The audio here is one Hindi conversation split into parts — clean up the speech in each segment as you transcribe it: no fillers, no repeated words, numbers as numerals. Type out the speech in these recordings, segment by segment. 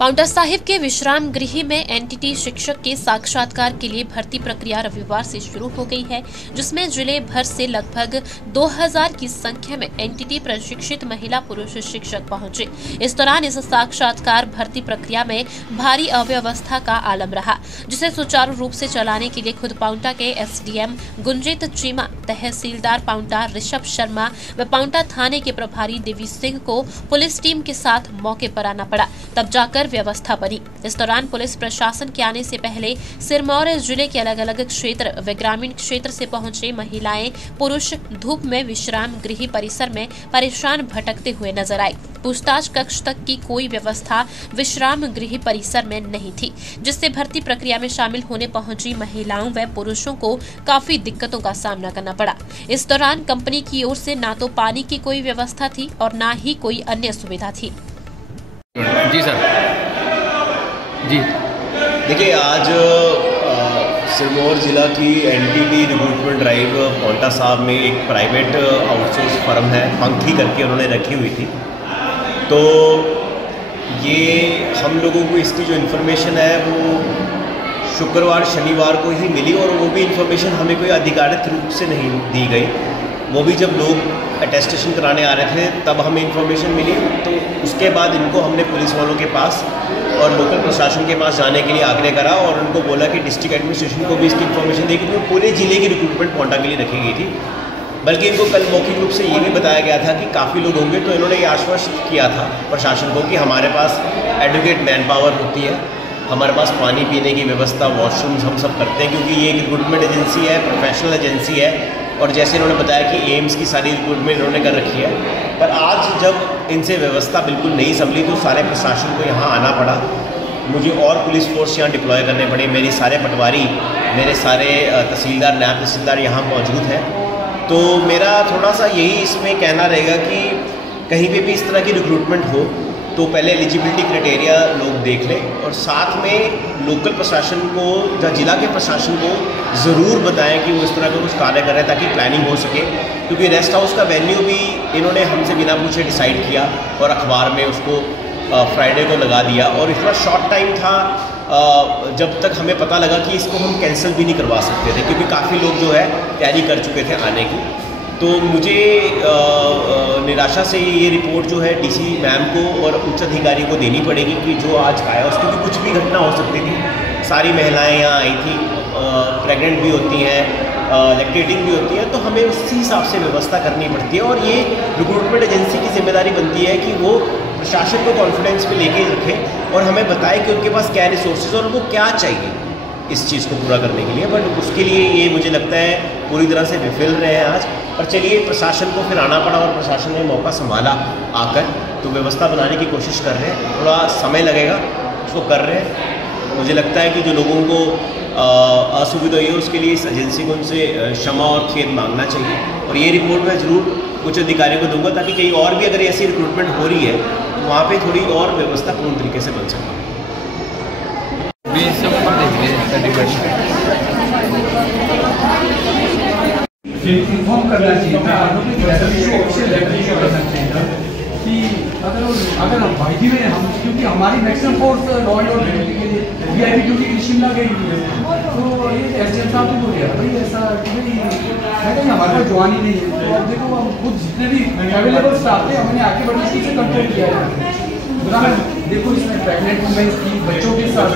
पांवटा साहिब के विश्राम गृह में एनटीटी शिक्षक के साक्षात्कार के लिए भर्ती प्रक्रिया रविवार से शुरू हो गई है, जिसमें जिले भर से लगभग 2000 की संख्या में एनटीटी प्रशिक्षित महिला पुरुष शिक्षक पहुंचे। इस दौरान इस साक्षात्कार भर्ती प्रक्रिया में भारी अव्यवस्था का आलम रहा, जिसे सुचारू रूप से चलाने के लिए खुद पांवटा के एसडीएम गुंजित चीमा, तहसीलदार पांवटा ऋषभ शर्मा व पांवटा थाने के प्रभारी देवी सिंह को पुलिस टीम के साथ मौके पर आना पड़ा, तब जाकर व्यवस्था बनी। इस दौरान पुलिस प्रशासन के आने से पहले सिरमौर जिले के अलग अलग क्षेत्र व ग्रामीण क्षेत्र से पहुंचे महिलाएं पुरुष धूप में विश्राम गृह परिसर में परेशान भटकते हुए नजर आए। पूछताछ कक्ष तक की कोई व्यवस्था विश्राम गृह परिसर में नहीं थी, जिससे भर्ती प्रक्रिया में शामिल होने पहुंची महिलाओं व पुरुषों को काफी दिक्कतों का सामना करना पड़ा। इस दौरान कंपनी की ओर से न तो पानी की कोई व्यवस्था थी और न ही कोई अन्य सुविधा थी। जी सर। जी देखिए, आज सिरमौर ज़िला की एनटीटी रिक्रूटमेंट ड्राइव पांवटा साहब में एक प्राइवेट आउटसोर्स फर्म है पंखी करके उन्होंने रखी हुई थी। तो ये हम लोगों को इसकी जो इन्फॉर्मेशन है वो शुक्रवार शनिवार को ही मिली, और वो भी इन्फॉर्मेशन हमें कोई आधिकारिक रूप से नहीं दी गई। वो भी जब लोग अटेस्टेशन कराने आ रहे थे तब हमें इन्फॉर्मेशन मिली। तो उसके बाद इनको हमने पुलिस वालों के पास और लोकल प्रशासन के पास जाने के लिए आग्रह करा और उनको बोला कि डिस्ट्रिक्ट एडमिनिस्ट्रेशन को भी इसकी इन्फॉर्मेशन दी, क्योंकि पूरे ज़िले की रिक्रूटमेंट पांवटा के लिए रखी गई थी। बल्कि इनको कल मौखिक रूप से ये भी बताया गया था कि काफ़ी लोग होंगे, तो इन्होंने ये आश्वस्त किया था प्रशासन को कि हमारे पास एडुकेट मैन पावर होती है, हमारे पास पानी पीने की व्यवस्था, वॉशरूम्स हम सब करते हैं, क्योंकि ये एक रिक्रूटमेंट एजेंसी है, प्रोफेशनल एजेंसी है। और जैसे इन्होंने बताया कि एम्स की सारी रिक्रूटमेंट इन्होंने कर रखी है। पर आज जब इनसे व्यवस्था बिल्कुल नहीं संभली तो सारे प्रशासन को यहाँ आना पड़ा। मुझे और पुलिस फोर्स यहाँ डिप्लॉय करने पड़े। मेरी सारे पटवारी, मेरे सारे तहसीलदार, नायब तहसीलदार यहाँ मौजूद हैं। तो मेरा थोड़ा सा यही इसमें कहना रहेगा कि कहीं पे भी इस तरह की रिक्रूटमेंट हो तो पहले एलिजिबिलिटी क्राइटेरिया लोग देख लें, और साथ में लोकल प्रशासन को या जिला के प्रशासन को ज़रूर बताएं कि वो इस तरह का कुछ कार्य करें ताकि प्लानिंग हो सके। क्योंकि रेस्ट हाउस का वेन्यू भी इन्होंने हमसे बिना पूछे डिसाइड किया और अखबार में उसको फ्राइडे को लगा दिया, और इतना शॉर्ट टाइम था जब तक हमें पता लगा कि इसको हम कैंसिल भी नहीं करवा सकते थे, क्योंकि काफ़ी लोग जो है तैयारी कर चुके थे आने की। तो मुझे निराशा से ये रिपोर्ट जो है डीसी मैम को और उच्च अधिकारी को देनी पड़ेगी कि जो आज आया उसकी भी कुछ भी घटना हो सकती थी। सारी महिलाएं यहाँ आई थी, प्रेग्नेंट भी होती हैं, लैक्टेटिंग भी होती हैं, तो हमें उसी हिसाब से व्यवस्था करनी पड़ती है। और ये रिक्रूटमेंट एजेंसी की जिम्मेदारी बनती है कि वो प्रशासन को कॉन्फिडेंस पे लेके रखें और हमें बताए कि उनके पास क्या रिसोर्सेज और उनको क्या चाहिए इस चीज़ को पूरा करने के लिए। बट उसके लिए ये मुझे लगता है पूरी तरह से विफल रहे हैं आज। पर चलिए, प्रशासन को फिर आना पड़ा और प्रशासन ने मौका संभाला आकर, तो व्यवस्था बनाने की कोशिश कर रहे हैं। थोड़ा समय लगेगा, उसको कर रहे हैं। मुझे लगता है कि जो लोगों को असुविधा हुई है उसके लिए इस एजेंसी को उनसे क्षमा और खेद मांगना चाहिए। और ये रिपोर्ट मैं ज़रूर कुछ अधिकारियों को दूंगा ताकि कहीं और भी अगर ऐसी रिक्रूटमेंट हो रही है तो वहाँ पे थोड़ी और व्यवस्था पूर्ण तरीके से बन सके। इन्फॉर्म करना चाहिए कि अगर हम बाकी में हम, क्योंकि हमारी maximum force law and order duty के लिए वीआईपी ड्यूटी की शिमला गई है, तो ये एसडीएम साहब को बोलिए भाई ऐसा कि भाई हमारे पास जवानी नहीं है। तो अब देखो, हम खुद जितने भी अवेलेबल स्टाफ थे हमने आके बड़ी मुश्किल से कंट्रोल किया है। देखो, इसमें प्रेगनेंट वुमेन्स की, बच्चों के साथ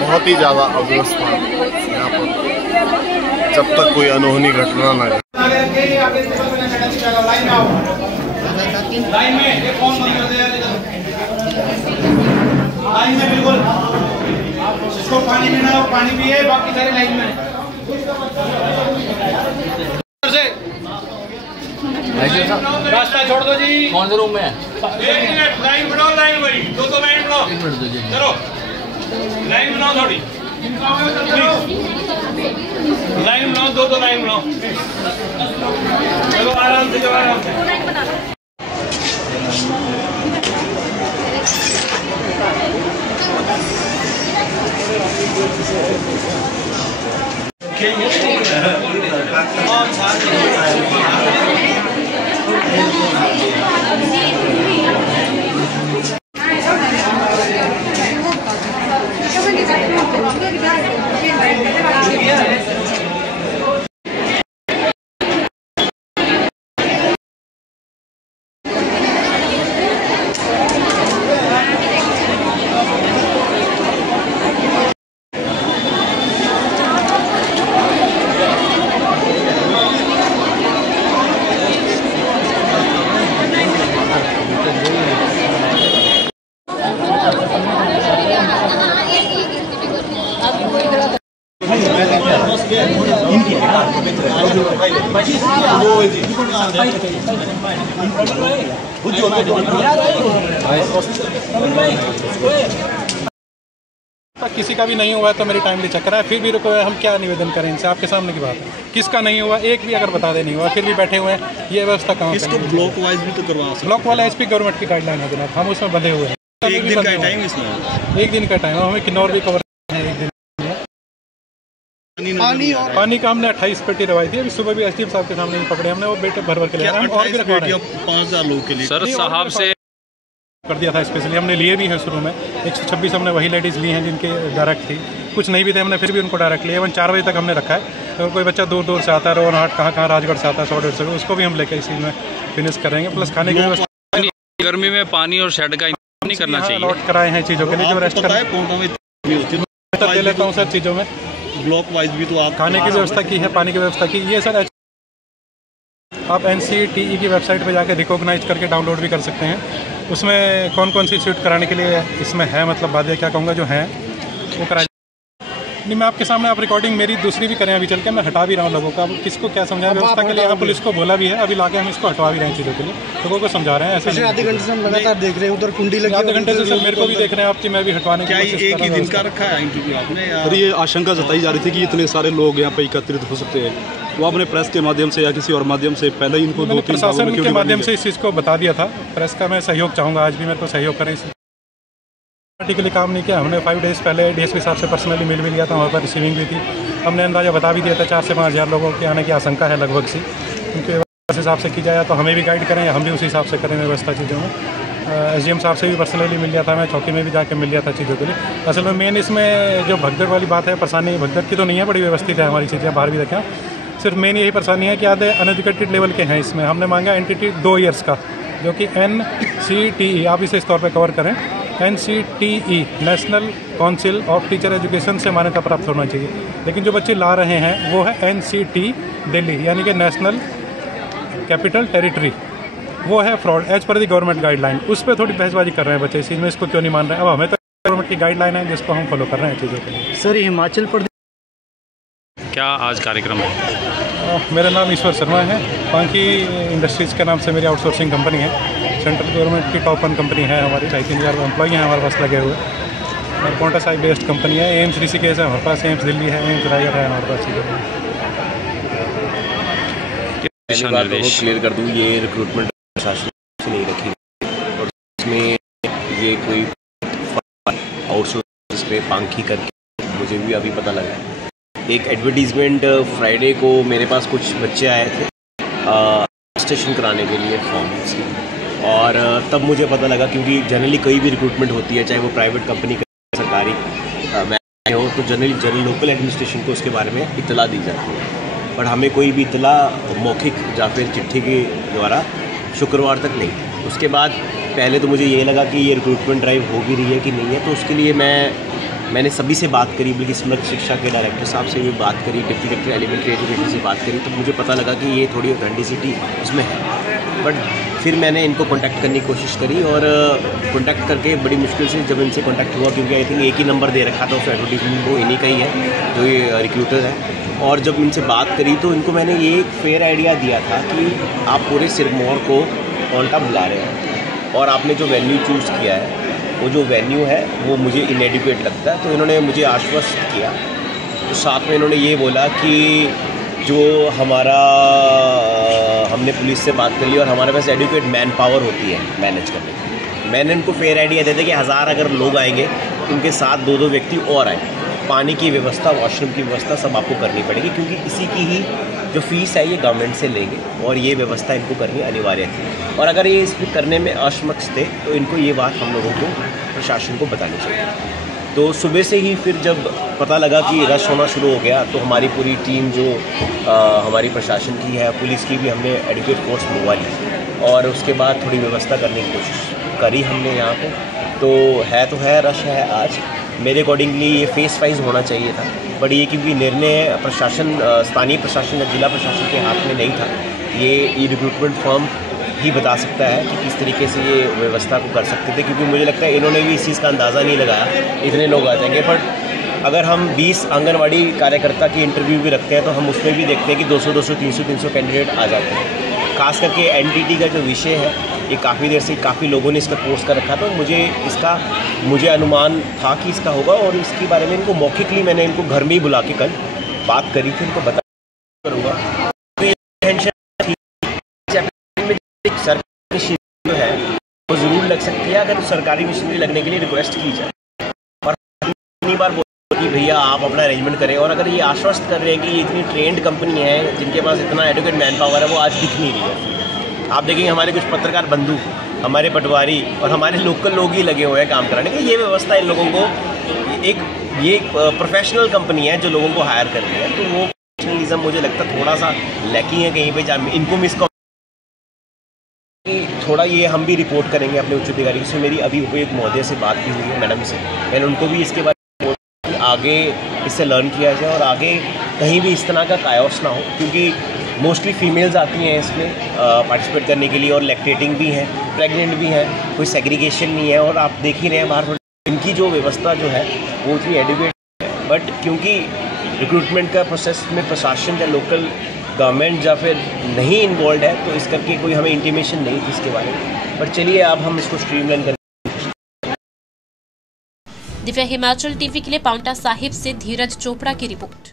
बहुत ही ज़्यादा अव्यवस्था यहाँ पर, जब तक कोई अनहोनी घटना न घटे। लाइन में बिल्कुल इसको पानी में ना पानी पिए, बाकी सारे लाइन में। रास्ता छोड़ दो जी। कौन से रूम में है? 1 मिनट लाइन बनाओ, लाइन वही दो लाइन बनाओ। 1 मिनट दीजिए। चलो लाइन बनाओ, थोड़ी लाइन बनाओ, दो लाइन बनाओ। चलो आराम से, आराम से। किसी का भी नहीं हुआ है तो मेरी टाइमली चक्कर है, फिर भी रुको, हम क्या निवेदन करें इनसे? आपके सामने की बात है, किसका नहीं हुआ एक भी अगर बता दे नहीं हुआ, फिर भी बैठे हुए हैं। ये व्यवस्था कहाँ? इसको ब्लॉक वाइज भी तो करवा सकते। ब्लॉक वाला एसपी गवर्नमेंट की गाइडलाइन है जनाब, हम उसमें बंधे हुए हैं। एक दिन का टाइम इसमें, एक दिन का टाइम, हमें किन्नौर भी कवर है एक दिन। पानी का हमने 28 पेटी रवाई थी, अभी सुबह भी एसडीएम साहब के सामने पकड़े हमने, वो बेटे भर भर के लिया। हम और भी रखवा रहे हैं 5000 लोगों के लिए सर साहब से कर दिया था, स्पेशली हमने लिए भी हैं शुरू में। 126 हमने वही लेडीज़ ली हैं जिनके डायरेक्ट थी, कुछ नहीं भी थे हमने फिर भी उनको डायरेक्ट लिया। 4 बजे तक हमने रखा है। अगर कोई बच्चा दूर दूर से आता है, रोहनहाट कहाँ राजगढ़ से आता है 100-150, उसको भी हम लेकर इसी में फिनिश करेंगे। प्लस खाने की व्यवस्था, गर्मी में पानी और शेड का इंतजाम नहीं करना चाहिए। अलॉट कराए हैं चीज़ों के लिए, जो रेस्ट कर दे लेता हूँ सर चीज़ों में। ब्लॉक वाइज भी तो आप खाने की व्यवस्था की है, पानी की व्यवस्था की ये सर। आप NCTE की वेबसाइट पर जाकर रिकॉग्नाइज करके डाउनलोड भी कर सकते हैं। उसमें कौन कौन सी सीट कराने के लिए इसमें है, मतलब बात क्या कहूँगा, जो है वो कराए। नहीं, मैं आपके सामने, आप रिकॉर्डिंग मेरी दूसरी भी करें अभी चल के, मैं हटा भी रहा हूँ लोगों का। अब किसको क्या समझाएं व्यवस्था के लिए, यहाँ पुलिस को बोला भी है, अभी लाके हम इसको हटवा भी रहे हैं चीज़ों के लिए, लोगों को समझा रहे हैं। ऐसे आधे घंटे से हम लगातार देख रहे हैं, उधर कुंडी लगी, आधे घंटे से सर मेरे को भी देख रहे हैं आपकी, मैं भी हटवाने की कोशिश कर रहा हूं। एक ही दिन का रखा है इंटरव्यू आपने? और ये आशंका जताई जा रही थी कि इतने सारे लोग यहाँ पे एकत्रित हो सकते हैं, वो आपने प्रेस के माध्यम से या किसी और माध्यम से पहले ही इनको 2-3 प्रशासन के माध्यम से इस चीज़ को बता दिया था। प्रेस का मैं सहयोग चाहूँगा, आज भी मेरे को सहयोग करें। इस पार्टी के लिए काम नहीं किया हमने। 5 डेज़ पहले डीएसपी साहब से पर्सनली मिल भी लिया था, वहाँ पर रिसीविंग भी थी। हमने अंदाजा बता भी दिया था 4 से 5 हज़ार लोगों के आने की आशंका है लगभग सी। उनके हिसाब से की जाए तो हमें भी गाइड करें या हम भी उसी हिसाब से करें व्यवस्था चीज़ों में। SDM साहब से भी पर्सनली मिल लिया था, मैं चौकी में भी जाके मिल लिया था चीज़ों के लिए। असल में मेन इसमें जो भगदड़ वाली बात है, परेशानी भगदड़ की तो नहीं है, बड़ी व्यवस्थित है हमारी चीज़ें, बाहर भी देखें। सिर्फ मेन यही परेशानी है कि आधे अनएजुकेटेड लेवल के हैं इसमें। हमने मांगा एंटिटी 2 ईयर्स का, जो कि NCTE, आप इसे इस तौर पर कवर करें, NCTE national council of teacher education से मान्यता प्राप्त होना चाहिए। लेकिन जो बच्चे ला रहे हैं वो है NCT दिल्ली, यानी कि नेशनल कैपिटल टेरिटरी, वो है फ्रॉड एज पर दी गवर्नमेंट गाइडलाइन। उस पर थोड़ी बहसबाजी कर रहे हैं बच्चे, इस चीज़ में इसको क्यों नहीं मान रहे हैं। अब हमें तो गवर्नमेंट की गाइडलाइन है जिसको हम फॉलो कर रहे हैं चीज़ों के लिए। सर हिमाचल प्रदेश क्या आज कार्यक्रम है? मेरा नाम ईश्वर शर्मा है, पांकी इंडस्ट्रीज़ के नाम से मेरी आउटसोर्सिंग कंपनी है। सेंट्रल गवर्नमेंट की टॉप 1 कंपनी है हमारी, 2,500 एम्प्लॉई हैं हमारे पास लगे हुए, और पोंटा साहिब बेस्ड कंपनी है। एम्स ऋषिकेश है हमारे पास, एम्स दिल्ली है, एम्स रायगढ़ है हमारे पास चीज़ें। पहली बात तो क्लियर कर दूँ, ये रिक्रूटमेंट प्रशासन से नहीं रखी और इसमें ये कोई आउटसोर्स पे पांखी करके मुझे भी अभी पता लगा। एक एडवर्टीजमेंट फ्राइडे को मेरे पास कुछ बच्चे आए थे रजिस्ट्रेशन कराने के लिए फॉर्म्स की, और तब मुझे पता लगा, क्योंकि जनरली कोई भी रिक्रूटमेंट होती है, चाहे वो प्राइवेट कंपनी का सरकारी हो, तो जनरल लोकल एडमिनिस्ट्रेशन को उसके बारे में इतला दी जाती है। पर हमें कोई भी इतला मौखिक या फिर चिट्ठी के द्वारा शुक्रवार तक नहीं। उसके बाद पहले तो मुझे ये लगा कि ये रिक्रूटमेंट ड्राइव हो भी रही है कि नहीं है, तो उसके लिए मैंने सभी से बात करी, बल्कि समग्र शिक्षा के डायरेक्टर साहब से भी बात करी, डिप्टी डायरेक्टर एलिमेंट्री एजुकेशन से बात करी, तो मुझे पता लगा कि ये थोड़ी ऑथेंटिसिटी उसमें है। बट फिर मैंने इनको कांटेक्ट करने की कोशिश करी, और कांटेक्ट करके बड़ी मुश्किल से जब इनसे कांटेक्ट हुआ, क्योंकि आई थिंक एक ही नंबर दे रखा था उस एडवर्टीजमेंट को, इन्हीं का ही है जो ये रिक्रूटर है। और जब इनसे बात करी तो इनको मैंने ये एक फेयर आइडिया दिया था कि आप पूरे सिरमौर को पॉन्टा बुला रहे हैं, और आपने जो वेन्यू चूज़ किया है, वो जो वेन्यू है वो मुझे इनएडिक्वेट लगता है। तो इन्होंने मुझे आश्वस्त किया, तो साथ में इन्होंने ये बोला कि जो हमारा हमने पुलिस से बात कर ली और हमारे पास एडुकेट मैन पावर होती है मैनेज करने की। मैंने इनको फेयर आइडिया दे दिया कि 1000 अगर लोग आएंगे तो उनके साथ 2-2 व्यक्ति और आए। पानी की व्यवस्था, वॉशरूम की व्यवस्था सब आपको करनी पड़ेगी, क्योंकि इसी की ही जो फीस है ये गवर्नमेंट से लेंगे, और ये व्यवस्था इनको करनी अनिवार्य थी। और अगर ये इसमें करने में असमर्थ थे तो इनको ये बात हम लोगों को प्रशासन को बतानी चाहिए। तो सुबह से ही फिर जब पता लगा कि रश होना शुरू हो गया, तो हमारी पूरी टीम जो हमारी प्रशासन की है, पुलिस की भी, हमने एडुकेट फोर्स मंगवा ली, और उसके बाद थोड़ी व्यवस्था करने की कोशिश करी हमने यहाँ पे। तो है रश है आज। मेरे अकॉर्डिंगली ये फेस वाइज होना चाहिए था, बट ये क्योंकि निर्णय प्रशासन, स्थानीय प्रशासन या जिला प्रशासन के हाथ में नहीं था, ये रिक्रूटमेंट फर्म ही बता सकता है कि किस तरीके से ये व्यवस्था को कर सकते थे, क्योंकि मुझे लगता है इन्होंने भी इस चीज़ का अंदाज़ा नहीं लगाया इतने लोग आ जाएंगे। बट अगर हम 20 आंगनवाड़ी कार्यकर्ता की इंटरव्यू भी रखते हैं तो हम उसमें भी देखते हैं कि 200, 300 कैंडिडेट आ जाते हैं। खास करके एनटीटी का जो विषय है, ये काफ़ी देर से काफ़ी लोगों ने इसका कोर्स कर रखा था, मुझे अनुमान था कि इसका होगा, और इसके बारे में इनको मौखिकली मैंने इनको घर में ही बुला के कल बात करी थी, इनको बता करूँगा। तो ये टेंशन सरकारी मशीनरी जो है वो ज़रूर लग सकती है, अगर सरकारी मशीनरी लगने के लिए रिक्वेस्ट की जाए, और इतनी बार बोलो कि भैया आप अपना अरेंजमेंट करें। और अगर ये आश्वस्त कर रहे हैं कि ये इतनी ट्रेंड कंपनी है जिनके पास इतना एडुकेट मैन पावर है, वो आज दिख नहीं रही है। आप देखेंगे हमारे कुछ पत्रकार बंधु, हमारे पटवारी और हमारे लोकल लोग ही लगे हुए हैं काम कराने के। ये व्यवस्था इन लोगों को ये प्रोफेशनल कंपनी है जो लोगों को हायर कर रही है, तो वो प्रोफेशनलिज्म मुझे लगता है थोड़ा सा लैकिंग है कहीं पे, जहाँ इनको मिस थोड़ा ये हम भी रिपोर्ट करेंगे अपने उच्च अधिकारी से। मेरी अभी एक महोदय से बात भी हुई है, मैडम से, मैंने उनको भी इसके बारे में आगे इससे लर्न किया जाए और आगे कहीं भी इस तरह का कायोस ना हो, क्योंकि मोस्टली फीमेल्स आती हैं इसमें पार्टिसिपेट करने के लिए, और लैक्टेटिंग भी हैं, प्रेग्नेंट भी हैं, कोई सेग्रीगेशन नहीं है। और आप देख ही रहे हैं बाहर इनकी जो व्यवस्था जो है वो उतनी एडुकेट है, बट क्योंकि रिक्रूटमेंट का प्रोसेस में प्रशासन या लोकल गवर्नमेंट या फिर नहीं इन्वॉल्व है, तो इस करके कोई हमें इंटीमेशन नहीं थी इसके बारे में। बट चलिए अब हम इसको स्ट्रीमलाइन करें। दिव्य हिमाचल टीवी के लिए पाउंटा साहिब से धीरज चोपड़ा की रिपोर्ट।